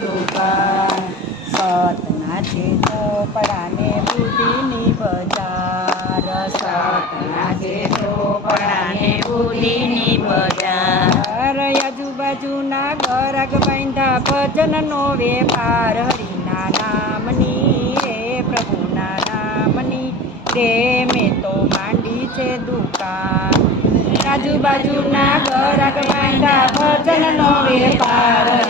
દુકાન સતના છે ચોપડાને બુદ્ધિની બજાર સતના છે ચોપડાને બુદ્ધિની બજાર આજુબાજુના ગરાગ બાંધા ભજનનો વેપાર હરિના નામની રે પ્રભુના નામની રે મેં તો માંડી છે દુકાન આજુબાજુના ગરાગ બાંધા ભજનનો વેપાર